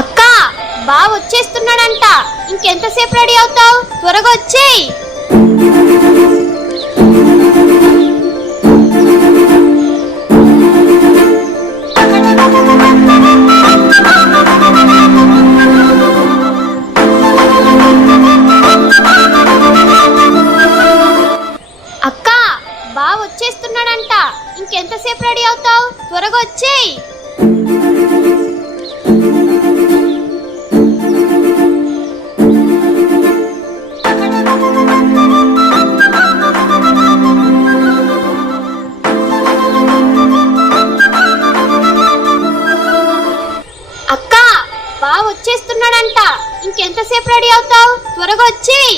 అక్క, బావ వచ్చేస్తున్నాడంట. ఇంకెంతసేపు రెడీ అవుతావు? త్వరగా వచ్చేయ్. అక్క, బావ వచ్చేస్తున్నాడంట. ఇంకెంతసేపు రెడీ అవుతావు? త్వరగా వచ్చేయ్. అక్క, బావ వచ్చేస్తున్నాడంట. ఇంకెంతసేపు రెడీ అవుతావు? త్వరగా వచ్చేయ్.